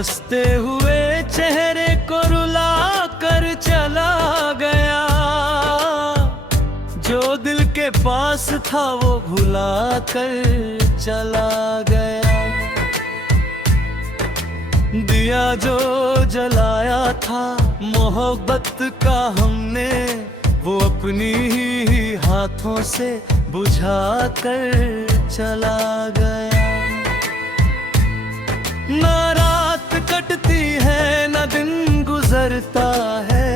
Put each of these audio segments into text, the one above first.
हंसते हुए चेहरे को रुला कर चला गया, जो दिल के पास था वो भुला कर चला गया। दिया जो जलाया था मोहब्बत का हमने, वो अपनी ही हाथों से बुझा कर चला गया। ना रात कटती है ना दिन गुजरता है,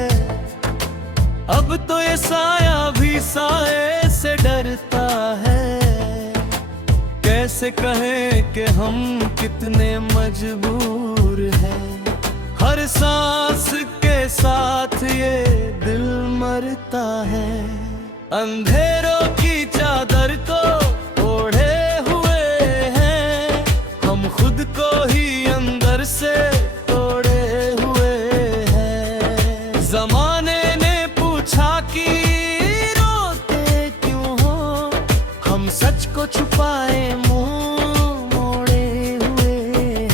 अब तो ये साया भी साए से डरता है। कैसे कहें कि हम कितने मजबूर हैं, हर सांस के साथ ये दिल मरता है। अंधेरों की चादर को ओढ़े हुए हैं, हम खुद को ही अंदर से तोड़े हुए हैं। जमाने ने पूछा कि रोते क्यों हो, हम सच को छुपाए मुंह मोड़े हुए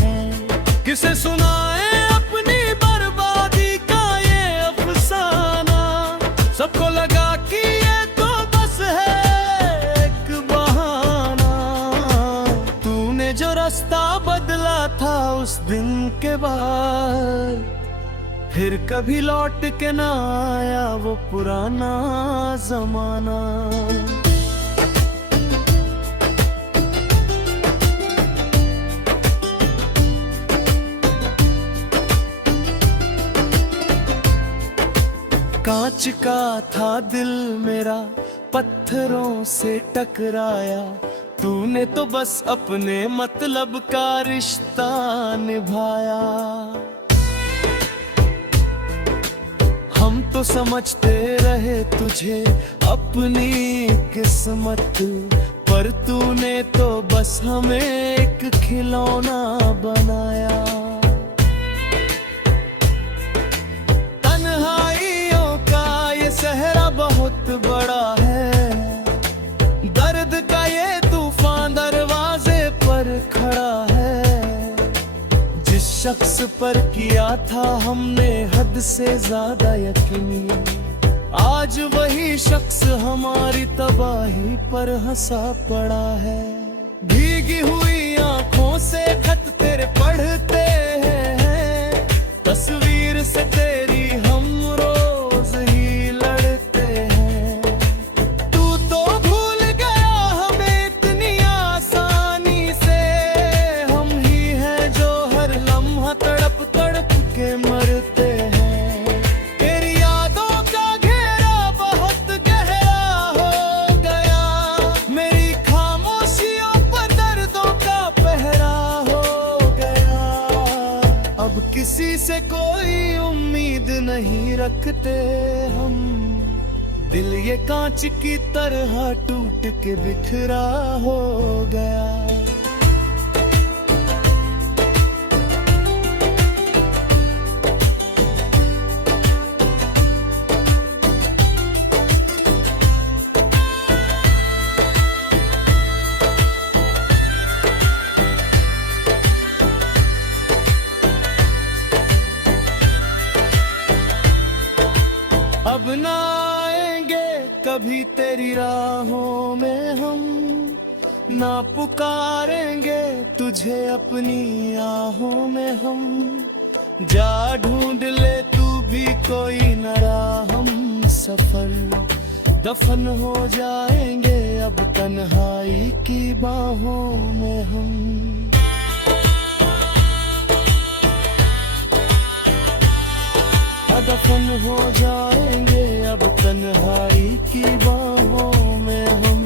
हैं। किसे सुनाए अपनी बर्बादी का ये अफसाना, सबको लगा कि ये तो बस है एक बहाना। तूने जो रास्ता बदला था उस दिन के बाद, फिर कभी लौट के ना आया वो पुराना जमाना। कांच का था दिल मेरा पत्थरों से टकराया, तूने तो बस अपने मतलब का रिश्ता निभाया। हम तो समझते रहे तुझे अपनी किस्मत, पर तूने तो बस हमें एक खिलौना बनाया। सहरा बहुत बड़ा है, दर्द का ये तूफान दरवाजे पर खड़ा है। जिस शख्स पर किया था हमने हद से ज्यादा यकीन, आज वही शख्स हमारी तबाही पर हंसा पड़ा है। भीगी हुई आंखों से खत तेरे पढ़ते हैं, तस्वीर से तेरी हम रोज ही लड़ते हैं। तू तो भूल गया हमें इतनी आसानी से, हम ही हैं जो हर लम्हा तड़प तड़प के मरते हैं। तेरी यादों का घेरा बहुत गहरा हो गया, मेरी खामोशियों पर दर्दों का पहरा हो गया। अब किसी से कोई उम्मीद नहीं रखते हम, दिल ये कांच की तरह टूट के बिखरा हो गया। अब ना आएंगे कभी तेरी राहों में हम, ना पुकारेंगे तुझे अपनी आहों में हम। जा ढूंढ ले तू भी कोई नया हम सफर, दफन हो जाएंगे अब तन्हाई की बाहों में हम। दफन हो जाएंगे अब तन्हाई की बाहों में हम।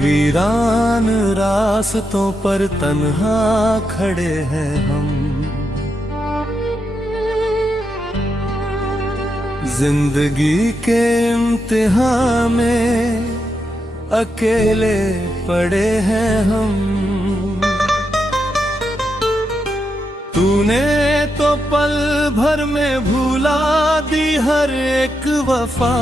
वीरान रास्तों पर तन्हा खड़े हैं हम, जिंदगी के इम्तिहान में अकेले पड़े हैं हम। तूने तो पल भर में भूला दी हर एक वफा,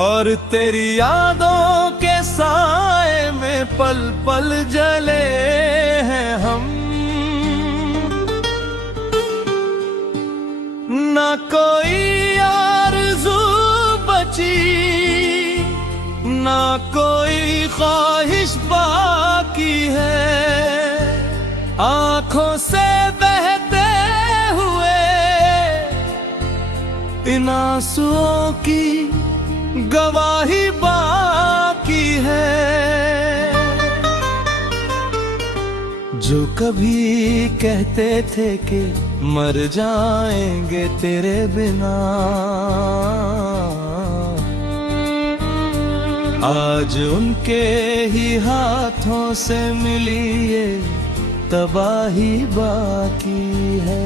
और तेरी यादों के साए में पल पल जले हैं हम। ना कोई आरज़ू बची, ना कोई ख्वाहिश बाकी है, आंखों से बहते हुए इन आंसुओं की गवाही बाकी है। जो कभी कहते थे कि मर जाएंगे तेरे बिना, आज उनके ही हाथों से मिली ये तबाही बाकी है।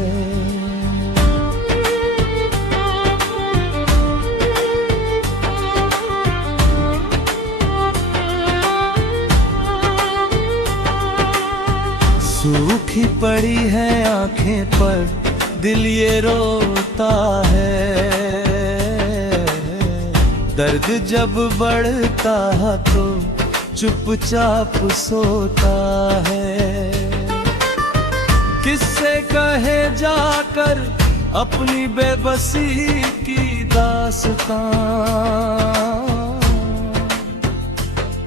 सूखी पड़ी है आंखें पर दिल ये रोता है, दर्द जब बढ़ता है तो चुपचाप सोता है। किससे कहे जाकर अपनी बेबसी की दास्तां,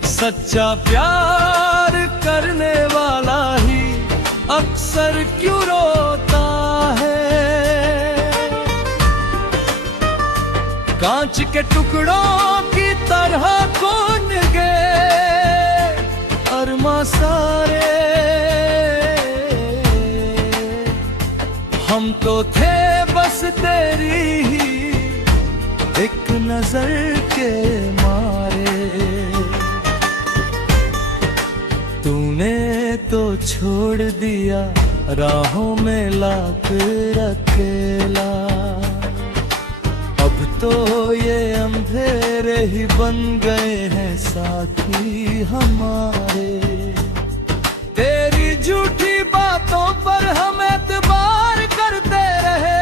सच्चा प्यार करने वाला ही अक्सर क्यों रोता है। कांच के टुकड़ों की तरह कौन गए अरमा सारे, हम तो थे बस तेरी ही एक नजर के मारे। तूने तो छोड़ दिया राहों में लाख अकेला, अब तो ये अंधेरे ही बन गए हैं साथी हमारे। तेरी झूठी बातों पर हम एतबार करते रहे,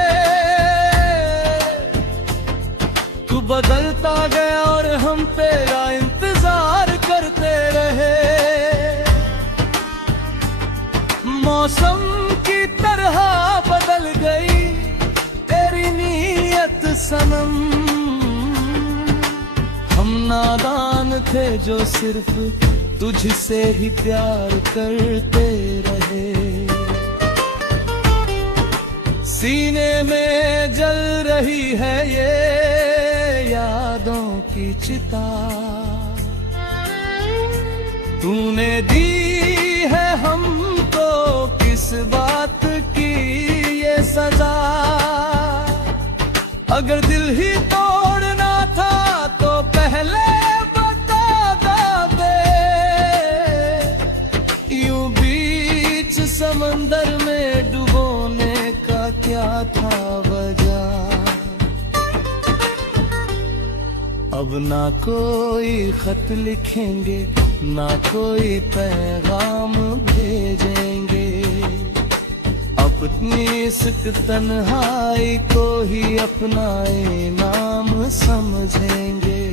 तू बदलता गया और हम तेरा इंतजार करते रहे। मौसम की तरह बदल गई तेरी नीयत सनम, हम नादान थे जो सिर्फ तुझसे ही प्यार करते रहे। सीने में जल रही है ये यादों की चिता, तूने दी है हमको किस बात की ये सजा। अगर दिल ही तोड़ना था तो पहले बता दे, यूं बीच समंदर में डुबोने का क्या था वजह। अब ना कोई खत लिखेंगे ना कोई पैगाम भेजेंगे, अपनी इस तन्हाई को ही अपना इनाम समझेंगे।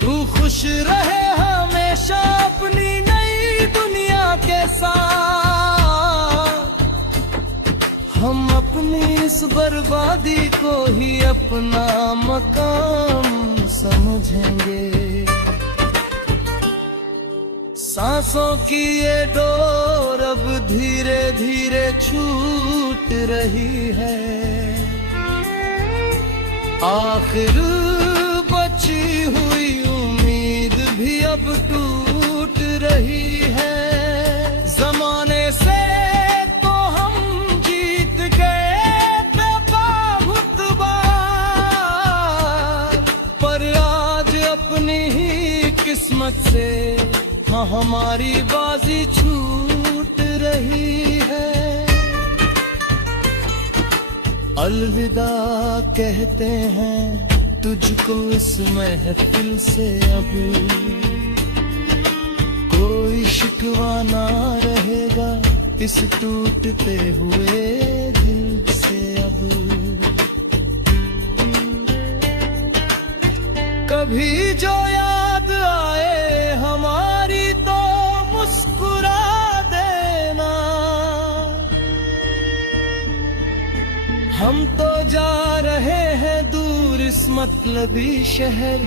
तू खुश रहे हमेशा अपनी नई दुनिया के साथ, हम अपनी इस बर्बादी को ही अपना मकाम समझेंगे। सांसों की ये डोर अब धीरे धीरे छूट रही है, आखिर बची हुई उम्मीद भी अब टूट रही है। जमाने से तो हम जीत गए थे बहुत बार, पर आज अपनी ही किस्मत से हाँ हमारी बाजी छूट रही है। अलविदा कहते हैं तुझको इस महफिल से अब कोई शिकवा ना रहेगा, इस टूटते हुए दिल से अब। कभी जो याद आए हमारी तो मुस्कुरा देना, हम तो जा रहे हैं दूर इस मतलबी शहर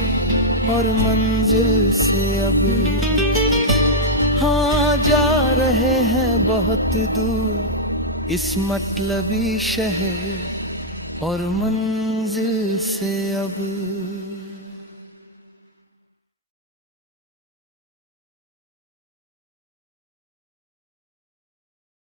और मंजिल से अब। हाँ, जा रहे हैं बहुत दूर इस मतलबी शहर और मंजिल से अब।